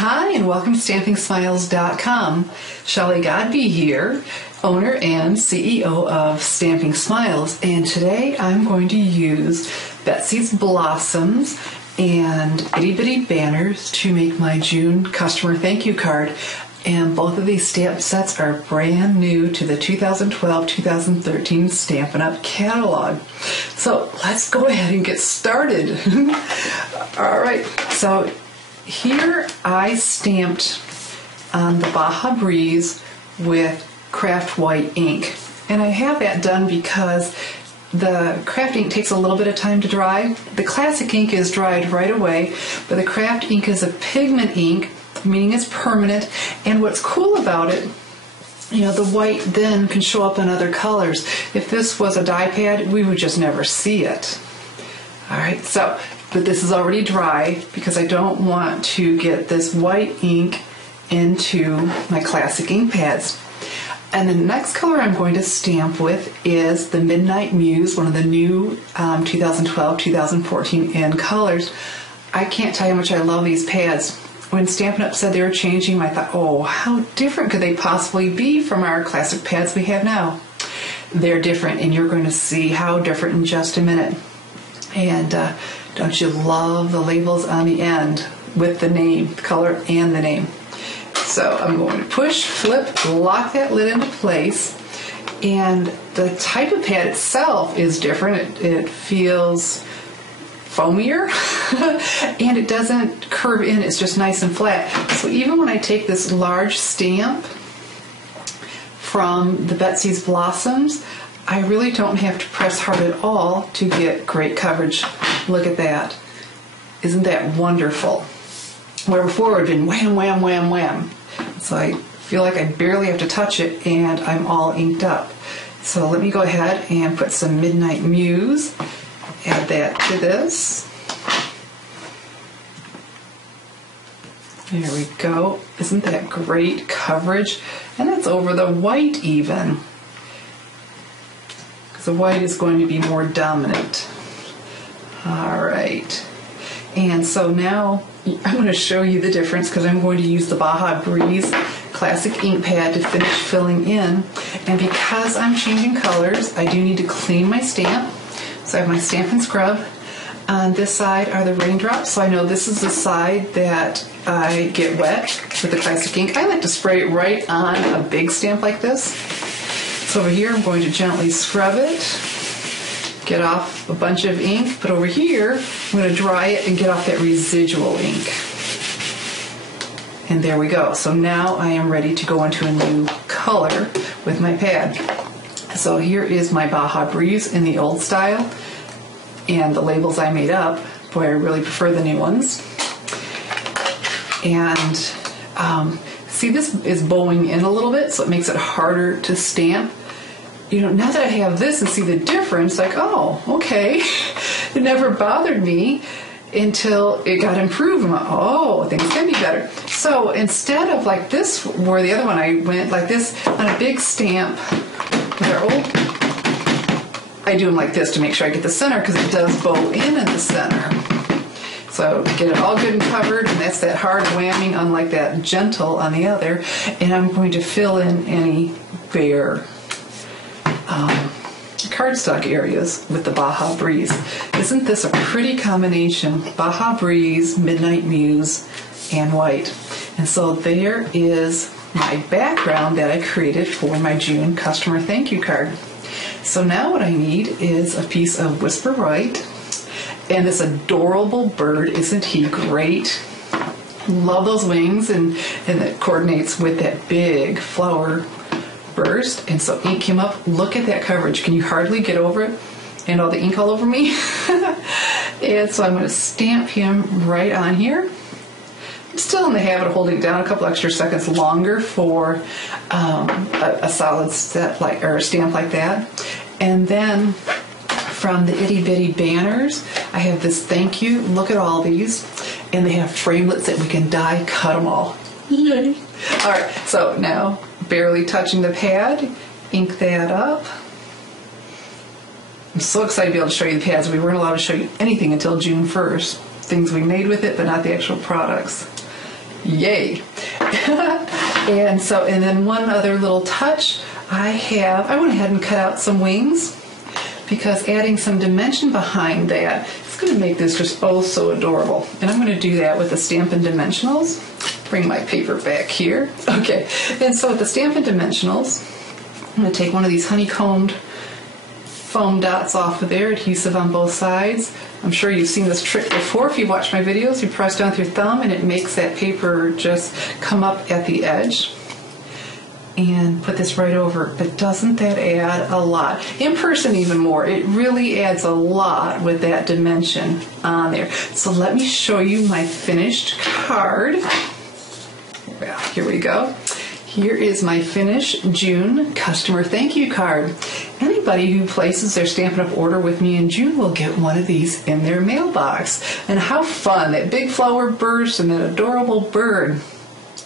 Hi, and welcome to StampingSmiles.com. Shelley Godby here, owner and CEO of Stamping Smiles, and today I'm going to use Betsy's Blossoms and Itty Bitty Banners to make my June customer thank you card. And both of these stamp sets are brand new to the 2012-2013 Stampin' Up! Catalog. So let's go ahead and get started. All right, so here I stamped on the Baja Breeze with craft white ink. And I have that done because the craft ink takes a little bit of time to dry. The classic ink is dried right away, but the craft ink is a pigment ink, meaning it's permanent. And what's cool about it, you know, the white then can show up in other colors. If this was a die pad, we would just never see it. All right, so, but this is already dry because I don't want to get this white ink into my classic ink pads. And the next color I'm going to stamp with is the Midnight Muse, one of the new 2012-2014 in colors. I can't tell you how much I love these pads. When Stampin' Up! Said they were changing them, I thought, oh, how different could they possibly be from our classic pads we have now? They're different, and you're going to see how different in just a minute. And don't you love the labels on the end with the name, the color, and the name? So I'm going to push, flip, lock that lid into place. And the type of pad itself is different. It feels foamier and it doesn't curve in, it's just nice and flat. So even when I take this large stamp from the Betsy's Blossoms, I really don't have to press hard at all to get great coverage. Look at that. Isn't that wonderful? Where before it would have been wham, wham, wham, wham. So I feel like I barely have to touch it and I'm all inked up. So let me go ahead and put some Midnight Muse. Add that to this. There we go. Isn't that great coverage? And that's over the white even, because the white is going to be more dominant. All right. And so now I'm going to show you the difference because I'm going to use the Baja Breeze Classic ink pad to finish filling in. And because I'm changing colors, I do need to clean my stamp. So I have my stamp and scrub. On this side are the raindrops, so I know this is the side that I get wet with the classic ink. I like to spray it right on a big stamp like this. So over here I'm going to gently scrub it, get off a bunch of ink, but over here I'm going to dry it and get off that residual ink. And there we go. So now I am ready to go into a new color with my pad. So here is my Baja Breeze in the old style, and the labels I made up. Boy, I really prefer the new ones. And see, this is bowing in a little bit, so it makes it harder to stamp. You know, now that I have this and see the difference, like, oh, okay. It never bothered me until it got improved. I'm like, oh, things can be better. So instead of like this, where the other one I went like this on a big stamp, they're old. I do them like this to make sure I get the center because it does bow in the center. So get it all good and covered, and that's that hard whamming, unlike that gentle on the other. And I'm going to fill in any bare cardstock areas with the Baja Breeze. Isn't this a pretty combination? Baja Breeze, Midnight Muse, and white. And so there is my background that I created for my June customer thank you card. So now what I need is a piece of Whisper White and this adorable bird. Isn't he great? Love those wings, and it coordinates with that big flower burst. And so ink came up. Look at that coverage. Can you hardly get over it? And all the ink all over me. And so I'm going to stamp him right on here. Still in the habit of holding it down a couple extra seconds longer for a solid set like or stamp like that. And then from the Itty Bitty Banners, I have this thank you. Look at all these, and they have framelits that we can die cut them all. Yay! All right, so now barely touching the pad, ink that up. I'm so excited to be able to show you the pads. We weren't allowed to show you anything until June 1st. Things we made with it, but not the actual products. Yay. And then one other little touch, I went ahead and cut out some wings because adding some dimension behind that is going to make this just oh so adorable. And I'm going to do that with the Stampin' Dimensionals. Bring my paper back here. Okay, and so with the Stampin' Dimensionals, I'm going to take one of these honeycombed foam dots off of there, adhesive on both sides. I'm sure you've seen this trick before. If you watch my videos, you press down with your thumb and it makes that paper just come up at the edge. And put this right over. But doesn't that add a lot? In person even more. It really adds a lot with that dimension on there. So let me show you my finished card. Well, here we go. Here is my finished June customer thank you card. Anybody who places their Stampin' Up! Order with me in June will get one of these in their mailbox. And how fun, that big flower burst and that adorable bird.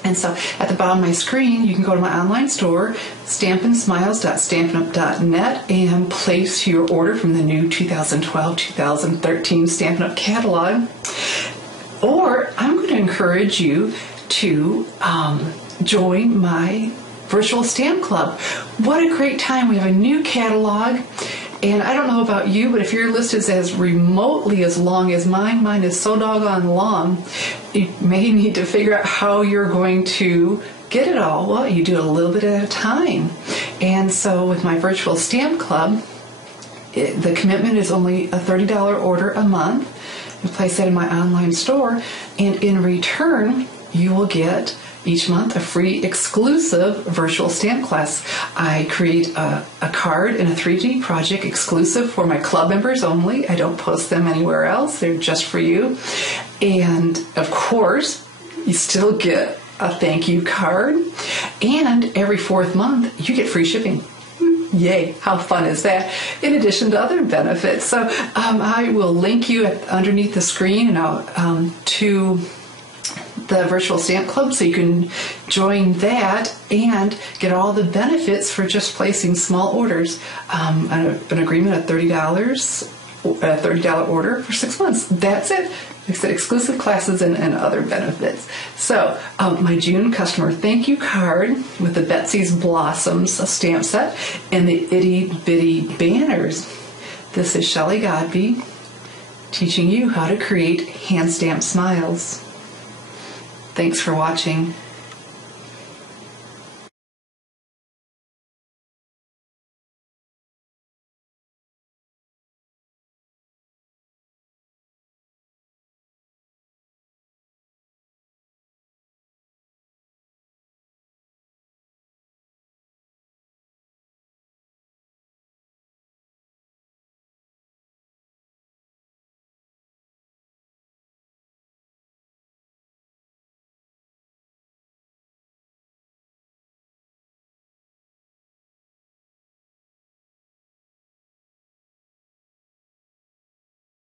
And so at the bottom of my screen, you can go to my online store, stampinsmiles.stampinup.net, and place your order from the new 2012-2013 Stampin' Up! Catalog. Or I'm going to encourage you to join my virtual stamp club. What a great time. We have a new catalog. And I don't know about you, but if your list is as remotely as long as mine is so doggone long, you may need to figure out how you're going to get it all. Well, you do it a little bit at a time. And so with my virtual stamp club, the commitment is only a $30 order a month. You place that in my online store, and in return, you will get each month a free exclusive virtual stamp class. I create a card and a 3D project exclusive for my club members only. I don't post them anywhere else. They're just for you. And of course, you still get a thank you card. And every fourth month, you get free shipping. Yay, how fun is that? In addition to other benefits. So I will link you underneath the screen and to the virtual stamp club so you can join that and get all the benefits for just placing small orders. An agreement of $30, a $30 order for 6 months. That's it. Like I said, exclusive classes and other benefits. So my June customer thank you card with the Betsy's Blossoms stamp set and the itty bitty banners. This is Shelley Godby teaching you how to create hand stamped smiles. Thanks for watching.